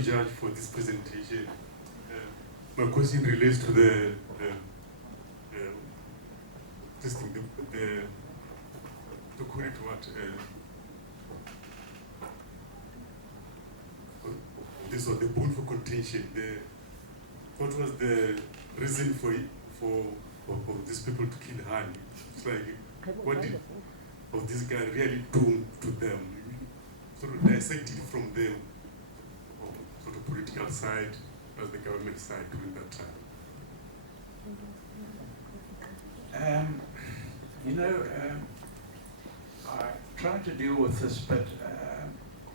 you judge for this presentation. My question relates to the this thing, to call it what? This was the bone for contention. What was the reason for these people to kill Hani? It's like, what did of this guy really do to them? Sort of dissect it from them, sort of political side as the government side during that time. I try to deal with this, but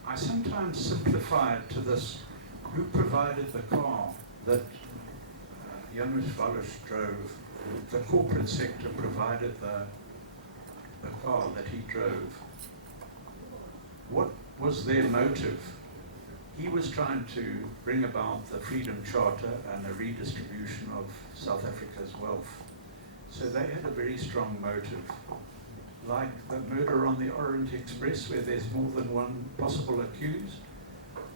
I sometimes simplify it to this: who provided the car that Janusz Waller's drove? The corporate sector provided the car that he drove. What was their motive? He was trying to bring about the Freedom Charter and the redistribution of South Africa's wealth. So they had a very strong motive. Like the murder on the Orient Express, where there's more than one possible accused.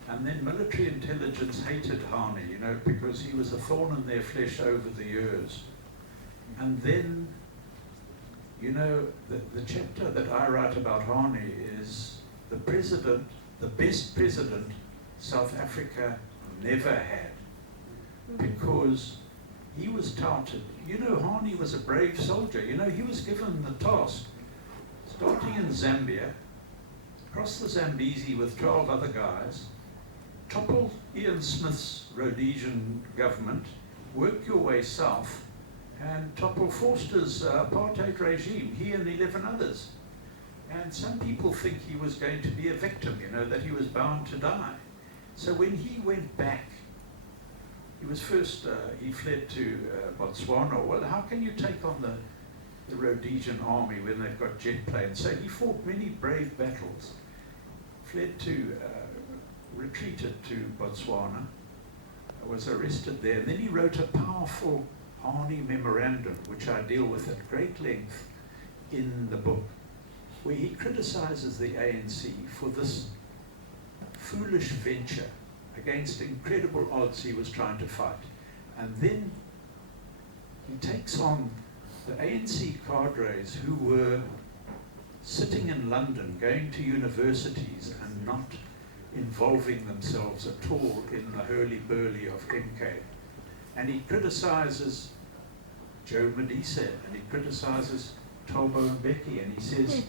And then military intelligence hated Hani, because he was a thorn in their flesh over the years. And then, the chapter that I write about Hani is the president, the best president South Africa never had, because he was touted. Hani was a brave soldier. He was given the task, starting in Zambia, across the Zambezi with 12 other guys, topple Ian Smith's Rhodesian government, work your way south, and topple Forster's apartheid regime, he and 11 others. And some people think he was going to be a victim, that he was bound to die. So when he went back, he was first, he fled to Botswana. Well, how can you take on the Rhodesian army when they've got jet planes? So he fought many brave battles, retreated to Botswana, was arrested there. And then he wrote a powerful Hani memorandum, which I deal with at great length in the book, where he criticizes the ANC for this foolish venture against incredible odds he was trying to fight. And then he takes on the ANC cadres who were sitting in London, going to universities and not involving themselves at all in the hurly-burly of MK. And he criticizes Joe Medisa, and he criticizes Thabo Mbeki, and he says,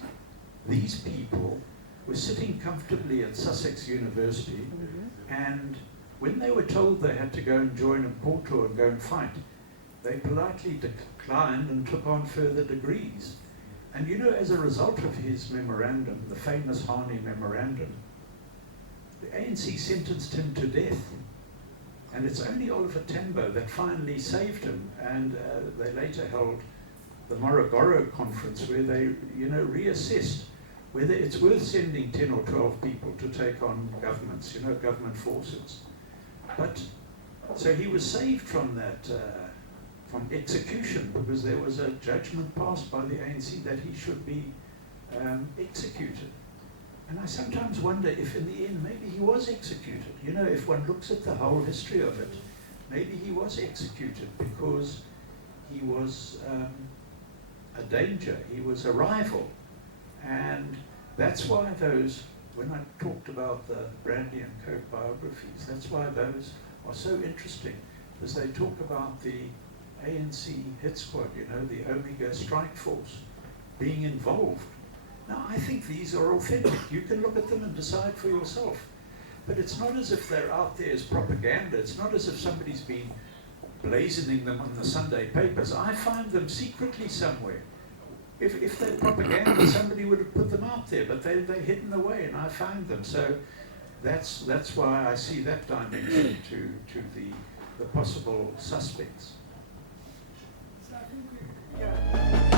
these people were sitting comfortably at Sussex University, and when they were told they had to go and join in Porto and go and fight, they politely declined and took on further degrees. And as a result of his memorandum, the famous Hani memorandum, the ANC sentenced him to death. And it's only Oliver Tambo that finally saved him, and they later held the Morogoro conference where they, reassessed whether it's worth sending 10 or 12 people to take on governments, government forces. But, so he was saved from that, from execution, because there was a judgment passed by the ANC that he should be executed. And I sometimes wonder if in the end, maybe he was executed. If one looks at the whole history of it, maybe he was executed because he was a danger, he was a rival. And that's why those, when I talked about the Brandy and Coke biographies, that's why those are so interesting, because they talk about the ANC hit squad, the Omega strike force, being involved. Now, I think these are authentic. You can look at them and decide for yourself. But it's not as if they're out there as propaganda. It's not as if somebody's been blazoning them on the Sunday papers. I find them secretly somewhere. If they're propaganda, somebody would have put them out there, but they're hidden away, and I find them. So that's why I see that dimension to the possible suspects. So I think yeah.